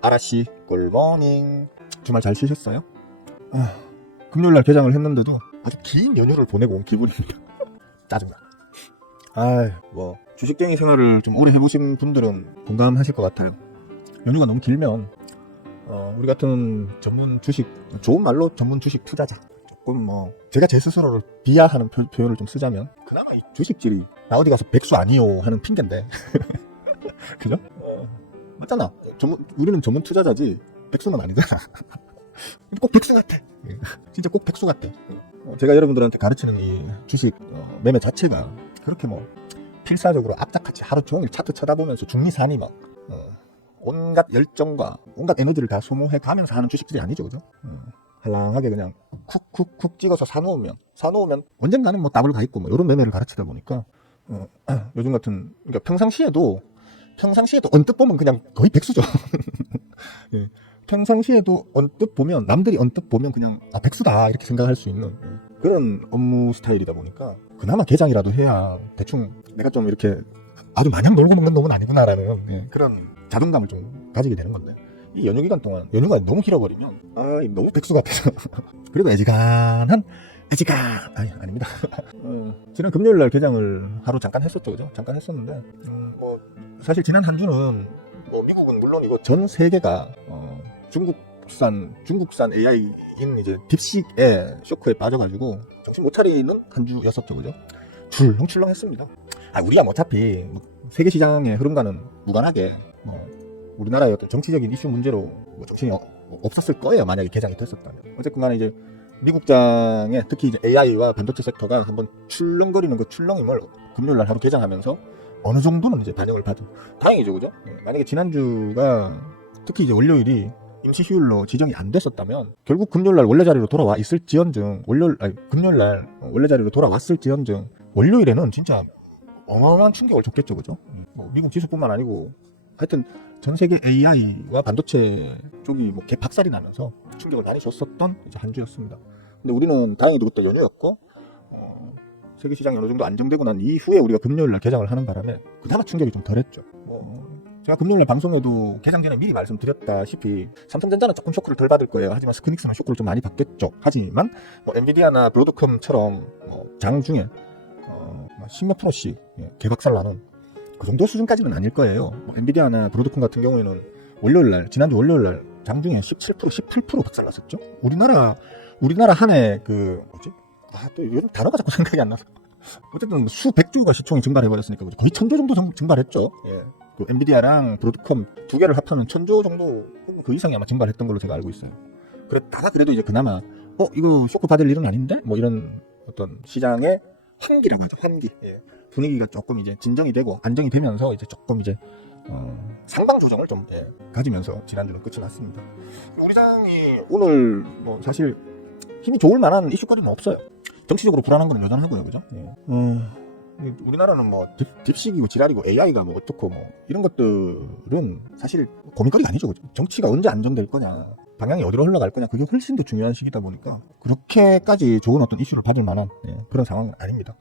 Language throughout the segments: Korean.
아라씨 굿모닝. 주말 잘 쉬셨어요? 금요일날 개장을 했는데도 아주 긴 연휴를 보내고 온 기분입니다. 짜증나. 뭐 주식쟁이 생활을 좀 오래 해보신 분들은 공감하실 것 같아요. 연휴가 너무 길면 우리 같은 전문 주식, 좋은 말로 전문 주식 투자자, 조금 뭐 제가 제 스스로를 비하하는 표현을 좀 쓰자면 그나마 이 주식질이 나 어디 가서 백수 아니요 하는 핑계인데 그죠? 맞잖아. 우리는 전문 투자자지 백수는 아니잖아. 꼭 백수 같아. 진짜 꼭 백수 같아. 제가 여러분들한테 가르치는 이 주식 매매 자체가 그렇게 뭐 필사적으로 악착같이 하루 종일 차트 쳐다보면서 중리산이 막 온갖 열정과 온갖 에너지를 다 소모해 가면서 하는 주식들이 아니죠, 그죠? 한랑하게 그냥 쿡쿡쿡 찍어서 사놓으면 언젠가는 뭐 더블 가 있고 뭐 이런 매매를 가르치다 보니까 요즘 같은, 그러니까 평상시에도 언뜻 보면 그냥 거의 백수죠. 예. 평상시에도 언뜻 보면, 남들이 언뜻 보면 그냥 백수다 이렇게 생각할 수 있는 그런 업무 스타일이다 보니까 그나마 개장이라도 해야 대충 내가 좀 이렇게 아주 마냥 놀고 먹는 놈은 아니구나라는 그런 자존감을 좀 가지게 되는 건데, 이 연휴 기간 동안 연휴가 너무 길어버리면 너무 백수 같아서 그리고 아닙니다. 지난 금요일날 개장을 하루 잠깐 했었죠, 그죠? 잠깐 했었는데 뭐 사실 지난 한 주는 뭐 미국은 물론이고 전 세계가 중국산 AI인 이제 딥식의 쇼크에 빠져가지고 정신 못 차리는 한 주였었죠, 그죠? 출렁출렁했습니다. 우리가 뭐 어차피 세계 시장의 흐름과는 무관하게 우리나라의 어떤 정치적인 이슈 문제로 정신이 없었을 거예요, 만약에 개장이 됐었다면. 어쨌든 간에 이제 미국장에 특히 이제 AI와 반도체 섹터가 한번 출렁거리는 그 출렁임을 금요일날 하루 개장하면서 어느 정도는 이제 반영을 받은, 다행이죠, 그죠? 만약에 지난주가 특히 이제 월요일이 임시 휴일로 지정이 안 됐었다면 결국 금요일날 원래 자리로 돌아와 있을지언정, 금요일날 원래 자리로 돌아왔을지언정 월요일에는 진짜 어마어마한 충격을 줬겠죠, 그죠? 뭐 미국 지수뿐만 아니고 하여튼 전 세계 AI와 반도체 쪽이 뭐 개박살이 나면서 충격을 많이 줬었던 이제 한 주였습니다. 근데 우리는 다행히도 그때 연휴였고 세계 시장이 어느 정도 안정되고 난 이후에 우리가 금요일날 개장을 하는 바람에 그나마 충격이 좀 덜했죠. 제가 금요일날 방송에도 개장 전에 미리 말씀드렸다시피 삼성전자는 조금 쇼크를 덜 받을 거예요. 하지만 스크닉스는 쇼크를 좀 많이 받겠죠. 하지만 뭐 엔비디아나 브로드컴처럼 장중에 10몇 프로씩 개박살 나는 그 정도 수준까지는 아닐 거예요. 엔비디아나 브로드컴 같은 경우에는 지난주 월요일날 장중에 17%, 18% 박살 났었죠. 우리나라 한 해 또 이런 단어가 자꾸 생각이 안 나서 어쨌든 수백조가 시총이 증발해버렸으니까 거의 1000조 정도 증발했죠. 그 엔비디아랑 브로드컴 두 개를 합하면 1000조 정도 혹은 그 이상이 아마 증발했던 걸로 제가 알고 있어요. 그래도 이제 그나마 이거 쇼크 받을 일은 아닌데 뭐 이런 어떤 시장의 환기라고 하죠. 환기. 분위기가 조금 이제 진정이 되고 안정이 되면서 이제 조금 이제 상방 조정을 좀 가지면서 지난주는 끝이 났습니다. 우리 장이 오늘 뭐 사실 힘이 좋을 만한 이슈거리는 없어요. 정치적으로 불안한 건 여전하고요, 그죠? 우리나라는 뭐 딥식이고 지랄이고 AI가 뭐 어떻고 뭐 이런 것들은 사실 고민거리가 아니죠, 그죠? 정치가 언제 안정될 거냐, 방향이 어디로 흘러갈 거냐, 그게 훨씬 더 중요한 시기다 보니까 그렇게까지 좋은 어떤 이슈를 받을 만한 그런 상황은 아닙니다.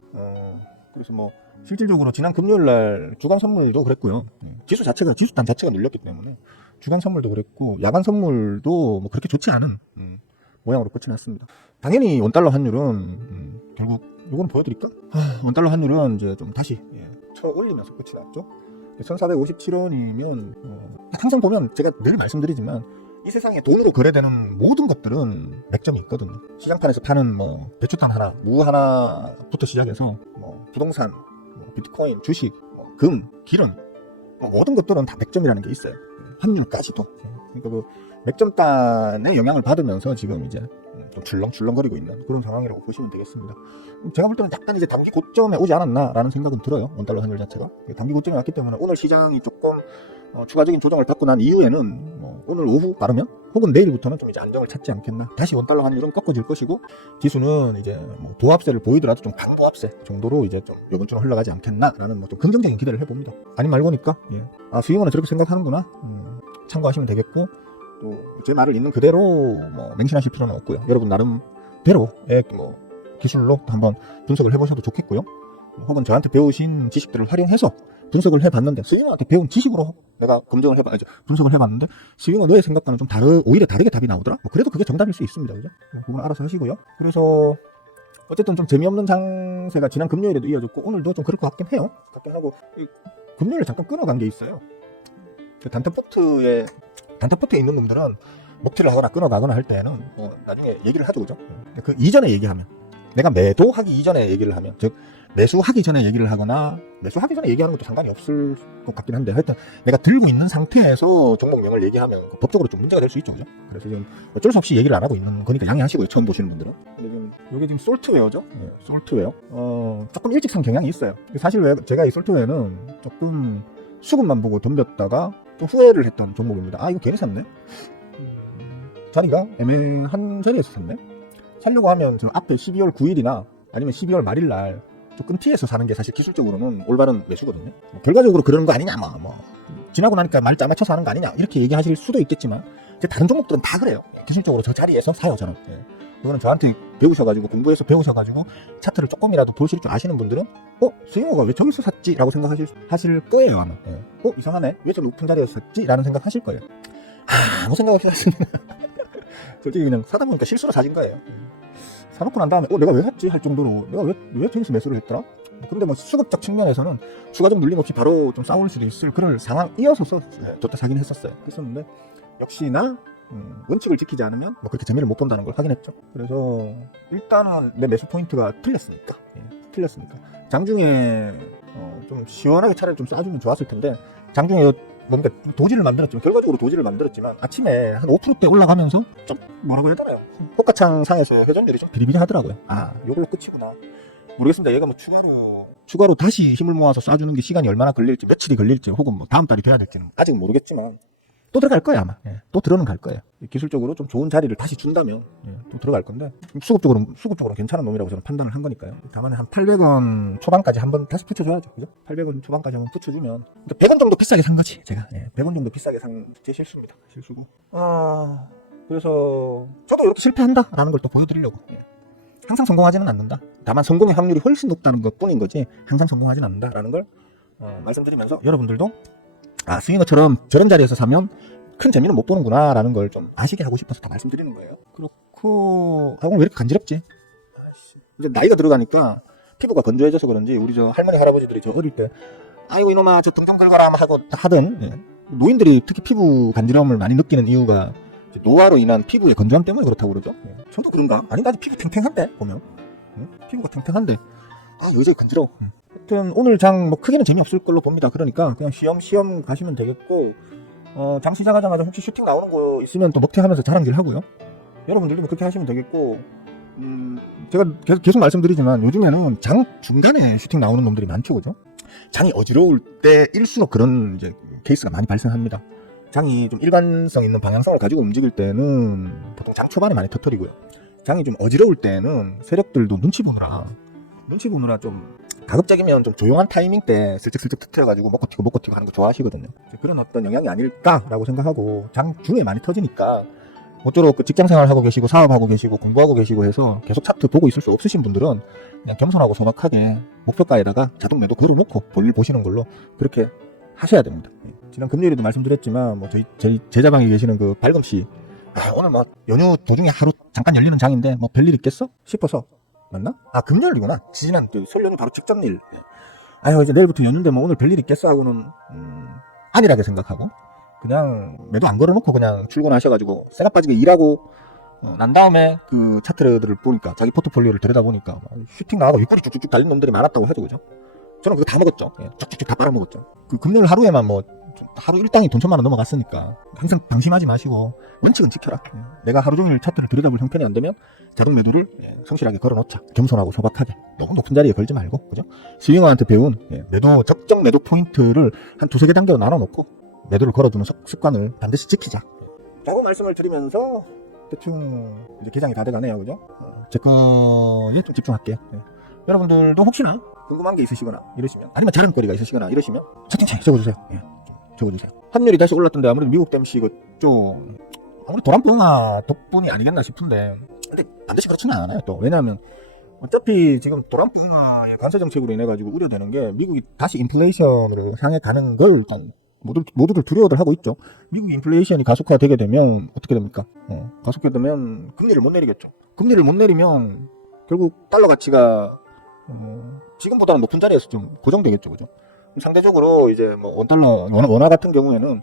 그래서 뭐 실질적으로 지난 금요일날 주간 선물도 그랬고요. 지수단 자체가 눌렸기 때문에 주간 선물도 그랬고 야간 선물도 뭐 그렇게 좋지 않은 모양으로 끝이 났습니다. 당연히 원달러 환율은 결국 이건 보여드릴까? 원달러 환율은 이제 좀 다시 쳐 올리면서 끝이 났죠. 1457원이면 항상 보면 제가 늘 말씀드리지만 이 세상에 돈으로 거래되는 모든 것들은 맥점이 있거든요. 시장판에서 파는 뭐 배추탄 하나, 무 하나부터 시작해서 뭐 부동산, 비트코인, 주식, 금, 기름 모든 것들은 다 맥점이라는 게 있어요. 환율까지도. 그러니까 그 맥점단의 영향을 받으면서 지금 이제 좀 출렁출렁거리고 있는 그런 상황이라고 보시면 되겠습니다. 제가 볼 때는 약간 이제 단기 고점에 오지 않았나라는 생각은 들어요. 원달러 환율 자체가 단기 고점에 왔기 때문에 오늘 시장이 조금 추가적인 조정을 받고 난 이후에는 오늘 오후 빠르면 혹은 내일부터는 좀 이제 안정을 찾지 않겠나. 다시 원달러 환율은 꺾어질 것이고 지수는 이제 뭐 도합세를 보이더라도 좀 강도합세 정도로 이제 좀 이번 주는 흘러가지 않겠나라는 뭐 좀 긍정적인 기대를 해봅니다. 아니 말고니까 수익원은 저렇게 생각하는구나. 참고하시면 되겠고, 또 제 말을 있는 그대로 뭐 맹신하실 필요는 없고요. 여러분 나름대로의 뭐 기술로 한번 분석을 해보셔도 좋겠고요. 혹은 저한테 배우신 지식들을 활용해서 분석을 해봤는데, 스윙어한테 배운 지식으로 내가 분석을 해봤는데, 스윙어 너의 생각과는 좀 오히려 다르게 답이 나오더라? 뭐 그래도 그게 정답일 수 있습니다. 그죠? 그건 알아서 하시고요. 그래서 어쨌든 좀 재미없는 장세가 지난 금요일에도 이어졌고, 오늘도 좀 그럴 것 같긴 해요. 같긴 하고, 금요일에 잠깐 끊어간 게 있어요. 단타포트에 있는 놈들은 목티를 하거나 끊어가거나 할 때는 나중에 얘기를 하죠. 그죠? 그 이전에 얘기하면, 내가 매도하기 이전에 얘기를 하면, 즉 매수하기 전에 얘기를 하거나, 매수하기 전에 얘기하는 것도 상관이 없을 것 같긴 한데, 하여튼 내가 들고 있는 상태에서 종목명을 얘기하면 법적으로 좀 문제가 될 수 있죠. 그죠? 그래서 지금 어쩔 수 없이 얘기를 안 하고 있는 거니까 양해하시고요, 처음 보시는 분들은. 근데 지금 이게 지금 솔트웨어죠? 네, 솔트웨어. 조금 일찍 산 경향이 있어요. 사실 제가 이 솔트웨어는 조금 수급만 보고 덤볐다가 좀 후회를 했던 종목입니다. 아, 이거 괜히 샀네? 자리가 애매한 자리에서 샀네? 살려고 하면 저 앞에 12월 9일이나 아니면 12월 말일날 조금 피해서 사는 게 사실 기술적으로는 올바른 매수거든요. 결과적으로 그러는 거 아니냐, 지나고 나니까 말짜 맞춰서 하는 거 아니냐, 이렇게 얘기하실 수도 있겠지만, 다른 종목들은 다 그래요. 기술적으로 저 자리에서 사요, 저는. 그거는 저한테 배우셔가지고, 공부해서 배우셔가지고, 차트를 조금이라도 보실 줄 아시는 분들은, 스윙어가 왜 저기서 샀지? 라고 생각하실 거예요, 아마. 이상하네? 왜 저 높은 자리에서 샀지? 라는 생각 하실 거예요. 아무 생각 없이 샀으면, 솔직히 그냥 사다 보니까 실수로 사진 거예요. 사놓고 난 다음에 내가 왜 샀지 할 정도로 내가 왜 저기서 매수를 했더라? 근데 뭐 수급적 측면에서는 추가적 눌림 없이 바로 좀 싸울 수도 있을 그런 상황이어서 좋다 사긴 했었는데, 역시나 원칙을 지키지 않으면 뭐 그렇게 재미를 못 본다는 걸 확인했죠. 그래서 일단은 내 매수 포인트가 틀렸으니까. 장중에 좀 시원하게 차라리 좀 쏴주면 좋았을 텐데, 장중에 뭔가 도지를 만들었지만, 결과적으로 도지를 만들었지만, 아침에 한 5%대 올라가면서 좀 뭐라고 해야 되나요? 호가창 상에서 회전율이 좀 비리비리하더라고요. 아, 요걸로 끝이구나. 모르겠습니다. 얘가 뭐 추가로 다시 힘을 모아서 쏴주는 게 시간이 얼마나 걸릴지, 며칠이 걸릴지, 혹은 뭐 다음 달이 돼야 될지는 아직 모르겠지만, 또 들어갈 거예요, 아마. 또 들어는 갈 거예요. 기술적으로 좀 좋은 자리를 다시 준다면 또 들어갈 건데, 수급적으로 괜찮은 놈이라고 저는 판단을 한 거니까요. 다만 한 800원 초반까지 한번 다시 붙여줘야죠. 그죠? 800원 초반까지 한번 붙여주면, 100원 정도 비싸게 산 거지, 제가. 100원 정도 비싸게 산 제 실수입니다. 실수고. 그래서 저도 이렇게 실패한다라는 걸 또 보여드리려고. 항상 성공하지는 않는다. 다만 성공의 확률이 훨씬 높다는 것 뿐인 거지, 항상 성공하지는 않는다라는 걸 말씀드리면서, 여러분들도 스윙어처럼 저런 자리에서 사면 큰 재미는 못 보는구나 라는 걸 좀 아시게 하고 싶어서 다 말씀드리는 거예요. 그렇고, 오늘 왜 이렇게 간지럽지? 이제 나이가 들어가니까 피부가 건조해져서 그런지, 우리 저 할머니 할아버지들이 저 어릴 때 아이고 이놈아 저 등 좀 긁어라 하고 하던 노인들이 특히 피부 간지러움을 많이 느끼는 이유가 노화로 인한 피부의 건조함 때문에 그렇다고 그러죠. 저도 그런가? 아닌가? 아직 피부 탱탱한데 보면 피부가 탱탱한데 여기저기 간지러워. 하여튼 오늘 장 뭐 크게는 재미없을 걸로 봅니다. 그러니까 그냥 쉬엄쉬엄 가시면 되겠고, 장 시작하자마자 혹시 슈팅 나오는 거 있으면 또 먹튀하면서 자랑질 하고요. 여러분들도 뭐 그렇게 하시면 되겠고, 제가 계속 말씀드리지만 요즘에는 장 중간에 슈팅 나오는 놈들이 많죠. 그죠? 장이 어지러울 때일수록 그런 이제 케이스가 많이 발생합니다. 장이 좀 일관성 있는 방향성을 가지고 움직일 때는 보통 장 초반에 많이 터뜨리고요. 장이 좀 어지러울 때는 세력들도 눈치 보느라 좀 가급적이면 좀 조용한 타이밍 때 슬쩍슬쩍 터뜨려가지고 먹고 튀고 하는 거 좋아하시거든요. 그런 어떤 영향이 아닐까라고 생각하고, 장 중에 많이 터지니까 모쪼록 그 직장생활 하고 계시고 사업하고 계시고 공부하고 계시고 해서 계속 차트 보고 있을 수 없으신 분들은 그냥 겸손하고 소박하게 목표가에다가 자동 매도 걸어놓고 볼일 보시는 걸로 그렇게 하셔야 됩니다. 지난 금요일에도 말씀드렸지만, 뭐 저희 제자방에 계시는 그 발금씨, 오늘 뭐 연휴 도중에 하루 잠깐 열리는 장인데 뭐 별일 있겠어? 싶어서, 맞나? 금요일이구나. 지난 설 연휴 바로 직전일. 이제 내일부터 연휴인데 뭐 오늘 별일 있겠어 하고는 안일하게 생각하고 그냥 매도 안 걸어놓고 그냥 출근하셔가지고 쇠가 빠지게 일하고 난 다음에 그 차트들을 보니까, 자기 포트폴리오를 들여다보니까 슈팅 나가고 윗꼬리 쭉쭉쭉 달린 놈들이 많았다고 하죠. 그죠? 저는 그거 다 먹었죠. 쭉쭉쭉 다 빨아먹었죠. 그 금요일 하루에만 뭐 하루 일당이 돈 1,000만 원 넘어갔으니까 항상 방심하지 마시고 원칙은 지켜라. 내가 하루 종일 차트를 들여다볼 형편이 안 되면 자동 매도를 성실하게 걸어놓자. 겸손하고 소박하게. 너무 높은 자리에 걸지 말고, 그죠? 스윙어한테 배운 적정 매도 포인트를 한 2-3개 단계로 나눠놓고 매도를 걸어두는 습관을 반드시 지키자. 라고 말씀을 드리면서 대충 이제 개장이 다 돼가네요. 그죠? 제 거에 좀 집중할게요. 여러분들도 혹시나 궁금한 게 있으시거나 이러시면, 아니면 자랑거리가 있으시거나 이러시면 채팅창에 적어주세요. 적어주세요. 환율이 다시 올랐던데 아무래도 미국 댐시 이거 좀 아무래도 도란봉아 덕분이 아니겠나 싶은데, 근데 반드시 그렇지는 않아요. 또 왜냐하면 어차피 지금 트럼프 인하의 관세 정책으로 인해 가지고 우려되는 게 미국이 다시 인플레이션으로 향해 가는 걸 일단 모두들 두려워들 하고 있죠. 미국 인플레이션이 가속화되게 되면 어떻게 됩니까? 가속화되면 금리를 못 내리겠죠. 금리를 못 내리면 결국 달러 가치가 지금보다는 높은 자리에서 좀 고정되겠죠, 그죠? 상대적으로 이제 뭐 원달러 원화 같은 경우에는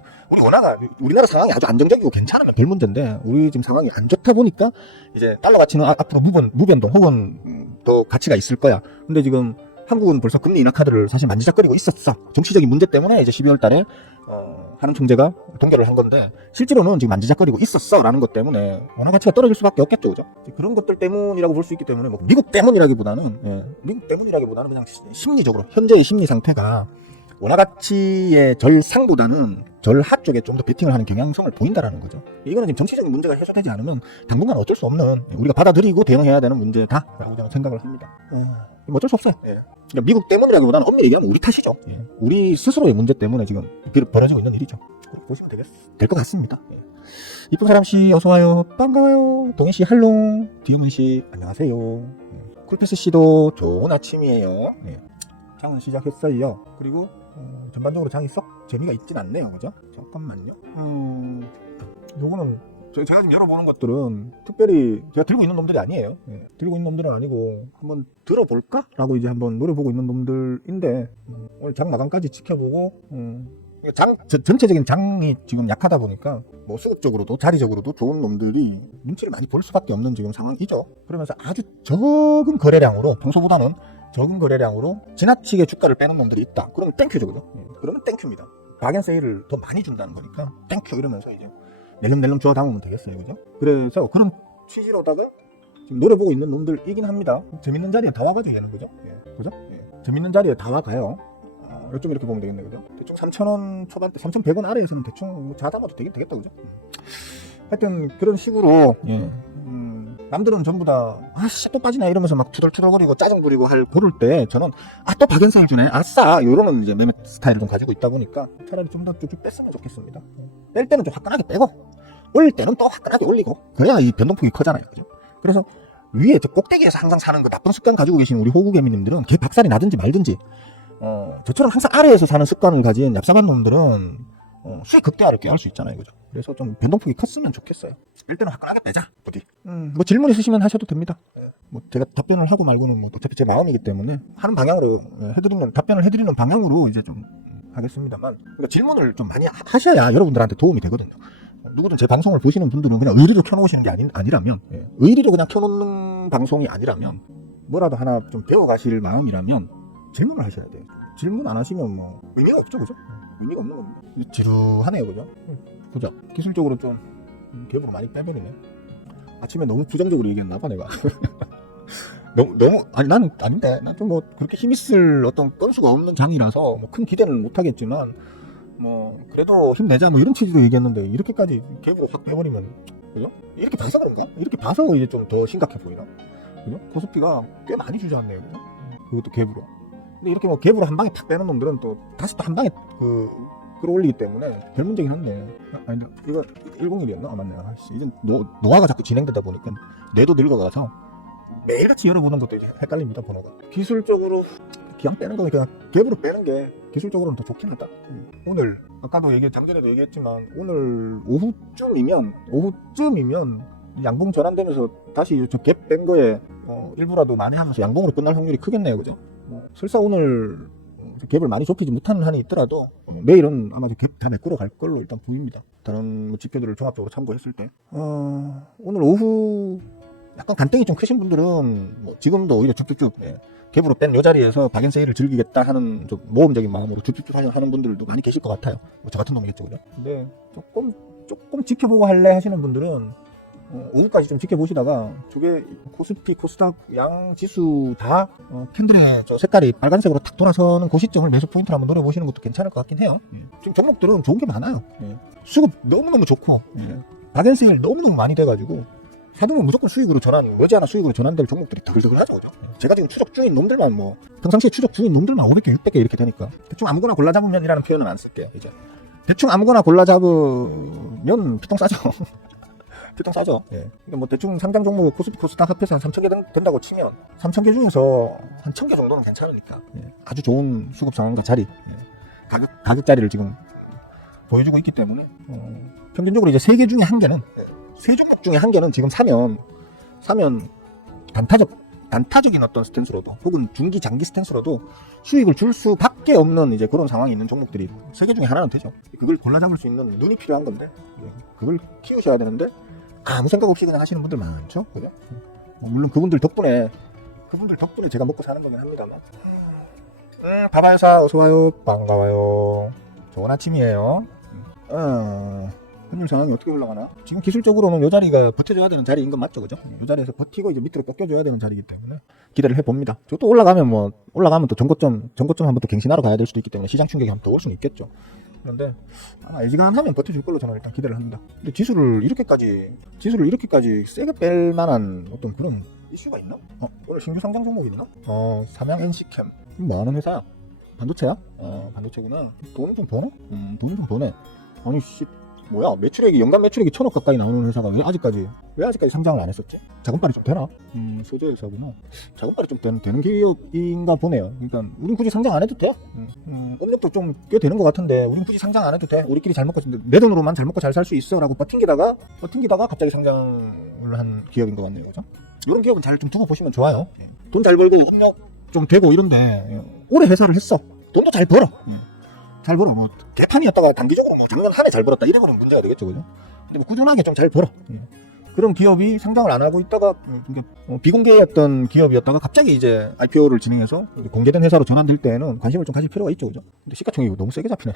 우리나라 상황이 아주 안정적이고 괜찮으면 별 문제인데 우리 지금 상황이 안 좋다 보니까 이제 달러 가치는 앞으로 무변동 혹은 더 가치가 있을 거야. 근데 지금 한국은 벌써 금리 인하 카드를 사실 만지작거리고 있었어. 정치적인 문제 때문에 이제 12월 달에 하는 총재가 동결을 한 건데 실제로는 지금 만지작거리고 있었어라는 것 때문에 원화 가치가 떨어질 수밖에 없겠죠, 그죠? 그런 것들 때문이라고 볼 수 있기 때문에 뭐 미국 때문이라기보다는 그냥 심리적으로 현재의 심리 상태가 원화 가치의 절상보다는 절하 쪽에 좀 더 베팅을 하는 경향성을 보인다라는 거죠. 이거는 지금 정치적인 문제가 해소되지 않으면 당분간 어쩔 수 없는 우리가 받아들이고 대응해야 되는 문제다라고 저는 생각을 합니다. 어쩔 수 없어요. 그러니까 미국 때문이라기보다는 엄밀히 얘기하면 우리 탓이죠. 우리 스스로의 문제 때문에 지금 벌어지고 있는 일이죠. 그렇게 보시면 될 것 같습니다. 이쁜 사람씨 어서와요. 반가워요. 동희씨 할롱. 디음은씨 안녕하세요. 쿨패스씨도 좋은 아침이에요. 장은 시작했어요. 그리고 전반적으로 장이 썩 재미가 있진 않네요, 그죠? 잠깐만요. 요거는 제가 지금 열어보는 것들은 특별히 제가 들고 있는 놈들이 아니에요. 들고 있는 놈들은 아니고 한번 들어볼까? 라고 이제 한번 노려보고 있는 놈들인데 오늘 장 마감까지 지켜보고 전체적인 장이 지금 약하다 보니까 뭐 수급적으로도 자리적으로도 좋은 놈들이 눈치를 많이 볼 수밖에 없는 지금 상황이죠. 그러면서 아주 적은 거래량으로 평소보다는 적은 거래량으로 지나치게 주가를 빼는 놈들이 있다. 그러면 땡큐죠, 그죠? 그러면 땡큐입니다. 박앤세일을 더 많이 준다는 거니까 땡큐 이러면서 이제 낼름낼름 주워 담으면 되겠어요, 그죠? 그래서 그런 취지로다가 지금 노려보고 있는 놈들이긴 합니다. 재밌는 자리에 다 와가지고 얘는, 그죠? 그죠? 재밌는 자리에 다 와가요. 좀 이렇게 보면 되겠네, 그죠? 대충 3,000원 초반대, 3,100원 아래에서는 대충 자담아도 되겠다, 그죠? 하여튼 그런 식으로 남들은 전부 다 아씨 또 빠지네 이러면서 막 투덜투덜거리고 짜증 부리고 고를 때 저는 또 박연세일 주네 아싸 이러는 이제 매매 스타일을 좀 가지고 있다 보니까 차라리 좀 더 쭉쭉 뺐으면 좋겠습니다. 뺄 때는 좀 화끈하게 빼고 올릴 때는 또 화끈하게 올리고 그래야 이 변동폭이 커잖아요, 그죠? 그래서 위에 저 꼭대기에서 항상 사는 그 나쁜 습관 가지고 계신 우리 호구개미님들은 걔 박살이 나든지 말든지 저처럼 항상 아래에서 사는 습관을 가진 얍삽한 놈들은 수익 극대화를 꾀할 수 있잖아요, 그죠? 그래서 좀 변동폭이 컸으면 좋겠어요. 일단은 화끈하게 빼자, 부디. 뭐 질문 있으시면 하셔도 됩니다. 뭐 제가 답변을 하고 말고는 뭐 어차피 제 마음이기 때문에 하는 방향으로 답변을 해드리는 방향으로 이제 좀 하겠습니다만, 그러니까 질문을 좀 많이 하셔야 여러분들한테 도움이 되거든요. 누구든 제 방송을 보시는 분들은 그냥 의리로 켜놓으시는 게 아니라면, 의리로 그냥 켜놓는 방송이 아니라면, 뭐라도 하나 좀 배워가실 마음이라면 질문을 하셔야 돼요. 질문 안 하시면 뭐 의미가 없죠, 그죠? 의미가 없는 겁니다. 지루하네요, 그죠? 보자. 기술적으로 좀 갭으로 많이 빼버리네. 아침에 너무 부정적으로 얘기했나봐 내가. 너무 아니 나는 아닌데 난 좀 뭐 그렇게 힘있을 어떤 건수가 없는 장이라서 뭐 큰 기대는 못하겠지만 뭐 그래도 힘내자 뭐 이런 취지로 얘기했는데 이렇게까지 갭으로 확 빼버리면 그죠? 이렇게 봐서 그런가? 이렇게 봐서 이제 좀 더 심각해 보이나? 그죠? 코스피가 꽤 많이 주저앉네요, 그죠? 그것도 갭으로. 근데 이렇게 뭐 갭으로 한 방에 탁 빼는 놈들은 또 다시 또 한 방에 끌어올리기 때문에 별 문제긴 한데. 아니 이거 101이었나? 아 맞네. 이제 노화가 자꾸 진행되다 보니까 뇌도 늙어가서 매일같이 열어보는 것도 이제 헷갈립니다, 번호가. 기술적으로 그냥 빼는 거 그냥 갭으로 빼는 게 기술적으로는 더 좋긴 하다. 오늘 아까도 잠전에도 얘기했지만 오늘 오후쯤이면 양봉 전환되면서 다시 저 갭 뺀 거에 일부라도 만회하면서 양봉으로 끝날 확률이 크겠네요, 그죠? 설사 오늘 갭을 많이 좁히지 못하는 한이 있더라도 내일은 아마 갭 다 메꾸러 갈 걸로 일단 보입니다. 다른 지표들을 종합적으로 참고했을 때 오늘 오후 약간 간땡이 좀 크신 분들은 지금도 오히려 쭉쭉쭉 갭으로 뺀 요 자리에서 박앤세일을 즐기겠다 하는 좀 모험적인 마음으로 쭉쭉쭉 하는 분들도 많이 계실 것 같아요. 저 같은 놈이겠죠, 그죠? 근데 조금 지켜보고 할래 하시는 분들은 오후까지 좀 지켜보시다가 저게 코스피, 코스닥, 양 지수 다 캔들의 저 색깔이 빨간색으로 탁 돌아서는 그 시점을 매수 포인트를 한번 노려보시는 것도 괜찮을 것 같긴 해요. 지금 종목들은 좋은 게 많아요. 수급 너무너무 좋고 박앤세일 너무너무 많이 돼가지고 사두면 무조건 수익으로 머지않아 수익으로 전환될 종목들이 더글더글하죠, 그죠? 제가 지금 추적 중인 놈들만 평상시에 추적 중인 놈들만 500개, 600개 이렇게 되니까 대충 아무거나 골라 잡으면이라는 표현은 안 쓸게요. 이제 대충 아무거나 골라 잡으면 피통 싸죠. 필통 싸죠. 예. 그러니까 뭐 대충 상장 종목 코스피 코스닥 합해서 한 3,000개 된다고 치면 3,000개 중에서 한 1,000개 정도는 괜찮으니까 예. 아주 좋은 수급 상황과 자리, 예. 가격 자리를 지금 보여주고 있기 때문에 평균적으로 이제 3개 중에 1개는 세 종목 중에 1개는 지금 사면 단타적인 어떤 스탠스로도 혹은 중기 장기 스탠스로도 수익을 줄 수밖에 없는 이제 그런 상황이 있는 종목들이 3개 중에 하나는 되죠. 그걸 골라 잡을 수 있는 눈이 필요한 건데 그걸 키우셔야 되는데 아무 생각 없이 그냥 하시는 분들 많죠. 그죠? 물론 그분들 덕분에 제가 먹고 사는 거긴 합니다만. 바바회사 어서와요. 반가워요. 좋은 아침이에요. 환율 상황이 어떻게 올라가나? 지금 기술적으로는 이 자리가 버텨줘야 되는 자리인 건 맞죠, 그죠? 이 자리에서 버티고 이제 밑으로 꺾여줘야 되는 자리이기 때문에 기대를 해봅니다. 또 올라가면 또 전고점 한번 또 갱신하러 가야 될 수도 있기 때문에 시장 충격이 한번 더 올 수는 있겠죠. 그런데 아마 LG간하면 버텨줄 걸로 저는 일단 기대를 합니다. 근데 지수를 이렇게까지 세게 뺄 만한 어떤 그런 이슈가 있나? 오늘 신규 상장 종목이 있나? 삼양 NC캠 뭐 하는 회사야? 반도체야? 반도체구나. 돈은 좀 버네? 돈은 좀 버네. 아니 씨 뭐야 연간 매출액이 1,000억 가까이 나오는 회사가 왜 아직까지 상장을 안 했었지? 자금발이 좀 되나? 소재 회사구나. 자금발이 좀 되는 기업인가 보네요. 그러니까 우린 굳이 상장 안 해도 돼. 업력도 좀 꽤 되는 것 같은데 우린 굳이 상장 안 해도 돼. 우리끼리 잘 먹고 내 돈으로만 잘 먹고 잘 살 수 있어 라고 버틴기다가 갑자기 상장을 한 기업인 것 같네요. 그죠? 이런 기업은 잘 좀 두고 보시면 좋아요. 돈 잘 벌고 업력 좀 되고 이런데 오래 회사를 했어. 돈도 잘 벌어. 뭐 개판이었다가 단기적으로 뭐 작년 한 해 잘 벌었다 이래버리면 문제가 되겠죠, 그죠? 근데 뭐 꾸준하게 좀 잘 벌어. 그런 기업이 상장을 안 하고 있다가 비공개였던 기업이었다가 갑자기 이제 IPO를 진행해서 공개된 회사로 전환될 때에는 관심을 좀 가질 필요가 있죠, 그죠? 근데 시가총액이 너무 세게 잡히네.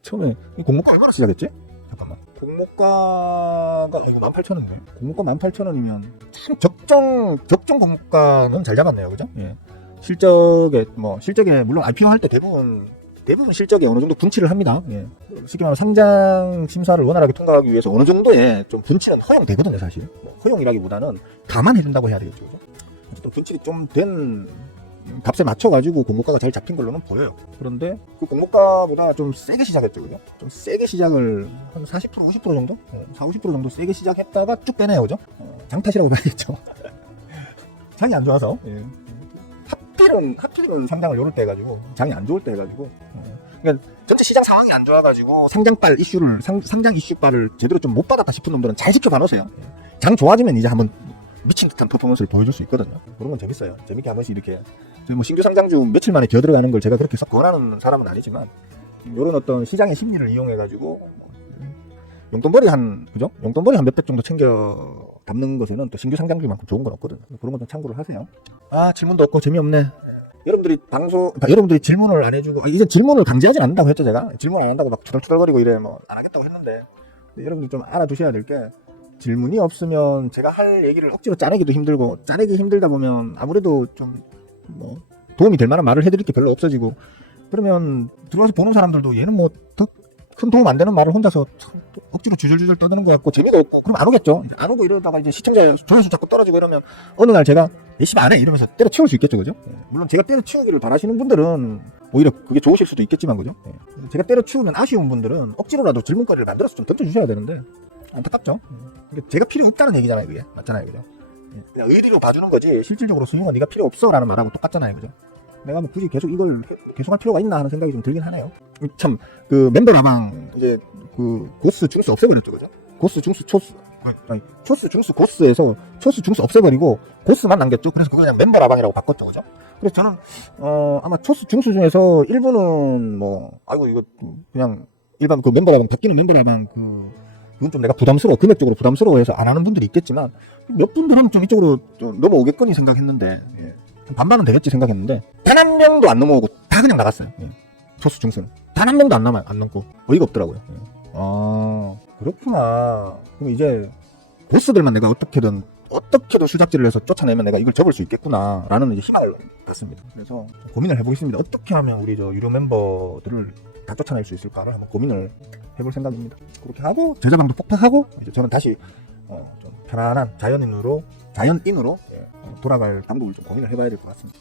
처음에 공모가 얼마나 시작했지? 잠깐만. 공모가가 이거 18,000원인데. 공모가 18,000원이면 참 적정 공모가는 잘 잡았네요, 그죠? 예. 실적에 물론 IPO 할 때 대부분 실적에 어느 정도 분치를 합니다. 예. 쉽게 말하면 상장 심사를 원활하게 통과하기 위해서 어느 정도의 좀 분치는 허용되거든요, 사실. 허용이라기보다는 감안해준다고 해야 되겠죠, 그죠? 어쨌든 분치가 좀 된 값에 맞춰가지고 공모가가 잘 잡힌 걸로는 보여요. 그런데 그 공모가보다 좀 세게 시작했죠, 그죠? 좀 세게 시작을 한 40%, 50% 정도? 40, 50% 정도 세게 시작했다가 쭉 빼네요, 그죠? 장탓이라고 봐야겠죠. 장이 안 좋아서. 예. 하필이면 상장을 요럴 때 해가지고 장이 안 좋을 때 해가지고 그러니까 전체 시장 상황이 안 좋아가지고 상장 이슈빨을 제대로 좀 못 받았다 싶은 놈들은 잘 지켜봐 놓으세요. 장 좋아지면 이제 한번 미친 듯한 퍼포먼스를 보여줄 수 있거든요. 그런 건 재밌어요. 재밌게 한 번씩 이렇게 뭐 신규 상장주 며칠 만에 기어들어가는 걸 제가 그렇게 썩 권하는 사람은 아니지만 이런 어떤 시장의 심리를 이용해가지고 용돈벌이 한 몇백 정도 챙겨 담는 것에는 또 신규 상장주만큼 좋은 건 없거든요. 그런 건 좀 참고를 하세요. 질문도 없고 재미없네. 여러분들이 질문을 안 해주고 이제 질문을 강제하진 않는다고 했죠. 제가 질문 안 한다고 막 투덜투덜거리고 이래 안 하겠다고 했는데 여러분들 좀 알아두셔야 될 게 질문이 없으면 제가 할 얘기를 억지로 짜내기도 힘들고 짜내기 힘들다 보면 아무래도 좀 도움이 될 만한 말을 해드릴 게 별로 없어지고 그러면 들어와서 보는 사람들도 얘는 더 큰 도움 안 되는 말을 혼자서 억지로 주절주절 떠드는 것 같고 재미가 없고 그럼 안 오겠죠. 안 오고 이러다가 이제 시청자 조회수 자꾸 떨어지고 이러면 어느 날 제가 열심히 안 해 이러면서 때려치울 수 있겠죠, 그죠? 물론 제가 때려치우기를 바라시는 분들은 오히려 그게 좋으실 수도 있겠지만, 그죠? 제가 때려치우면 아쉬운 분들은 억지로라도 질문거리를 만들어서 좀 던져주셔야 되는데 안타깝죠. 제가 필요 없다는 얘기잖아요, 그게 맞잖아요, 그죠? 그냥 의리로 봐주는 거지 실질적으로 수용은 네가 필요 없어라는 말하고 똑같잖아요, 그죠? 내가 굳이 계속 이걸 계속할 필요가 있나 하는 생각이 좀 들긴 하네요. 참 멤버 라방 이제 고스 중스 없애버렸죠, 그죠? 고스 중스 초스 중스 고스에서 초스 중스 없애버리고 고스만 남겼죠. 그래서 그거 그냥 멤버 라방이라고 바꿨죠, 그죠? 그래서 저는 아마 초스 중스 중에서 일부는 이거 그냥 일반 그 멤버 라방 바뀌는 멤버 라방 그건 좀 내가 금액적으로 부담스러워해서 안 하는 분들이 있겠지만 몇 분들은 좀 이쪽으로 좀 넘어오겠거니 생각했는데. 반반은 되겠지 생각했는데 단 한 명도 안 넘어오고 다 그냥 나갔어요. 초스 중스는 단 한 명도 안 넘고 어이가 없더라고요. 그렇구나. 그럼 이제 보스들만 내가 어떻게든 수작질을 해서 쫓아내면 내가 이걸 접을 수 있겠구나 라는 이제 희망을 갖습니다. 그래서 고민을 해보겠습니다. 어떻게 하면 우리 저 유료 멤버들을 다 쫓아낼 수 있을까를 한번 고민을 해볼 생각입니다. 그렇게 하고 제자방도 폭파하고 이제 저는 다시 좀 편안한 자연인으로 돌아갈 방법을 좀 고민을 해봐야 될 것 같습니다.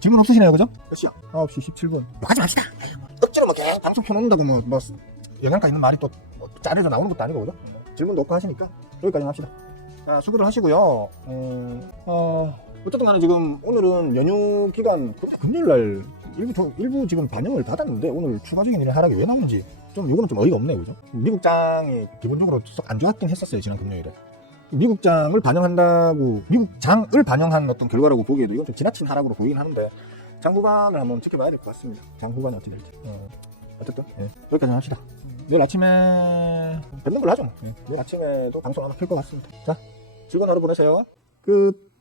질문 없으시나요, 그죠? 몇 시야? 9시 17분. 하지 맙시다. 억지로 계속 방송 켜놓는다고 영양가 있는 말이 또 짜려져 나오는 것도 아니고, 그죠? 질문도 없고 하시니까 여기까지 합시다. 자, 수고들 하시고요. 어쨌든 간에 지금 오늘은 연휴 기간 금요일날 일부 지금 반영을 받았는데 오늘 추가적인 일을 하락이 왜 나오는지 좀 이거는 좀 어이가 없네요, 그죠? 미국장이 기본적으로 썩 안 좋았긴 했었어요, 지난 금요일에. 미국장을 반영한다고, 미국장을 반영한 어떤 결과라고 보기에도 이건 좀 지나친 하락으로 보이긴 하는데 장 후반을 한번 지켜봐야 될 것 같습니다. 장 후반이 어떻게 될지. 어쨌든 여기까지 합시다. 내일 아침에 뵙는 걸로 하죠. 내일 아침에도 방송 하나 켤 것 같습니다. 자, 즐거운 하루 보내세요. 끝.